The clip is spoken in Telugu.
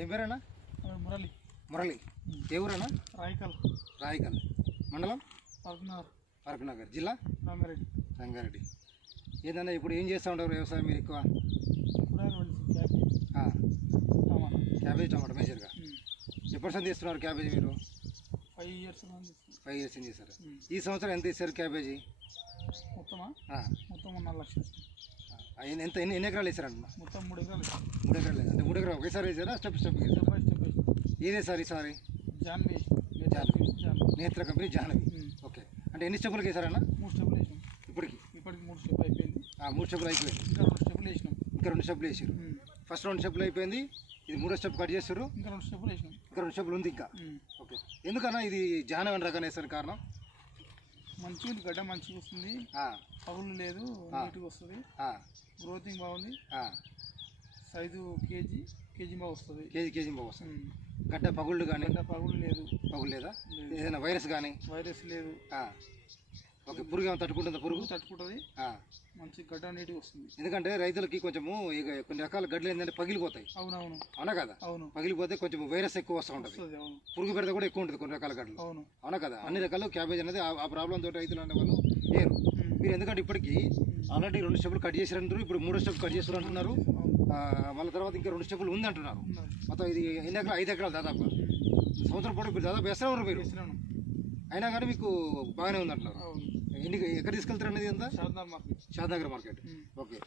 ఏం పేరేనా? మురళి. మురళి. ఏ ఊరేనా? రాయికల్. రాయికల్ మండలం పల్కునగర్. పరకనగర్ జిల్లా రంగారెడ్డి. రంగారెడ్డి. ఏదన్నా ఇప్పుడు ఏం చేస్తూ ఉంటారు వ్యవసాయం మీరు ఎక్కువ? క్యాబేజీ టమాటా మేజర్గా. ఎప్పటి సంది తీస్తున్నారు క్యాబేజీ మీరు? 5 years. 5 years ఏం చేశారు? ఈ సంవత్సరం ఎంత ఇస్తారు క్యాబేజీ? మొత్తం 4 లక్షలు. ఎంత ఎన్ని ఎకరాలు వేసారంట? మొత్తం 3 ఎకరాలు. 3 ఎకరాలు లేదు అంటే 3 ఎకరాలు ఒకేసారి వేసారా? స్టెప్ స్టెప్ ఏదే సార్ ఈసారి? జాన్వి. నేత్ర కంపెనీ జాహ్నవి. ఓకే. అంటే ఎన్ని స్టెప్పులకి వేసారన్న? 3 స్టెప్పులు వేసాం. ఇప్పటికి 3 స్టెప్పులు అయిపోయింది. 3 స్టెప్పులు అయిపోయింది. ఇంకా 2 స్టెప్పులు వేసినాం. ఇంకా 2 స్టెప్పులు వేసారు. ఫస్ట్ 2 స్టెప్పులు అయిపోయింది. ఇది 3వ స్టెప్ కట్ చేస్తారు. ఇంకా 2 స్టెప్పులు వేసినాం. ఇంకా 2 స్టెప్పులు ఉంది ఇంకా. ఓకే. ఎందుకన్నా ఇది జాహ్నవి అని రకం వేసారు కారణం? మంచిగా గడ్డ మంచిగా వస్తుంది, పగులు లేదు, నీట్గా వస్తుంది, గ్రోతింగ్ బాగుంది, సైజు కేజీ బాగా వస్తుంది. కేజీ బాగా వస్తుంది. గడ్డ పగుళ్ళు కానీ? పగులు లేదు. పగులు లేదా? ఏదైనా వైరస్ కానీ? వైరస్ లేదు. ఓకే. పురుగు ఏమైనా తట్టుకుంటుందా? పురుగు తట్టుకుంటుంది. మంచి గడ్డ నీట్గా వస్తుంది. ఎందుకంటే రైతులకి కొంచెము కొన్ని రకాల గడ్డలు ఏంటంటే పగిలిపోతాయి. అవునవును. అవునా కదా? అవును. పగిలిపోతే కొంచెం వైరస్ ఎక్కువ వస్తూ ఉంటుంది. పురుగు పెడితే కూడా ఎక్కువ ఉంటుంది కొన్ని రకాల గడ్డలు. అవును. అవునా కదా? అన్ని రకాల క్యాబేజ్ అనేది ఆ ప్రాబ్లం తోటి రైతులు అనే వాళ్ళు లేరు. మీరు ఎందుకంటే ఇప్పటికీ ఆల్రెడీ 2 స్టెప్పులు కట్ చేసారంటారు, ఇప్పుడు 3వ స్టెప్ కట్ చేస్తారు అంటున్నారు. మళ్ళీ తర్వాత ఇంకా 2 స్టెప్పులు ఉంది అంటున్నారు. మొత్తం ఇది ఎన్ని ఎకరాలు? 5 ఎకరాలు దాదాపుగా. సంవత్సరం పాటు ఇప్పుడు దాదాపు వేస్తున్నారు మీరు. అయినా కానీ మీకు బాగానే ఉంది అంటున్నారు. ఎక్కడ తీసుకెళ్తారు అనేది? ఎంత? Shadnagar market. Shadnagar market. Okay.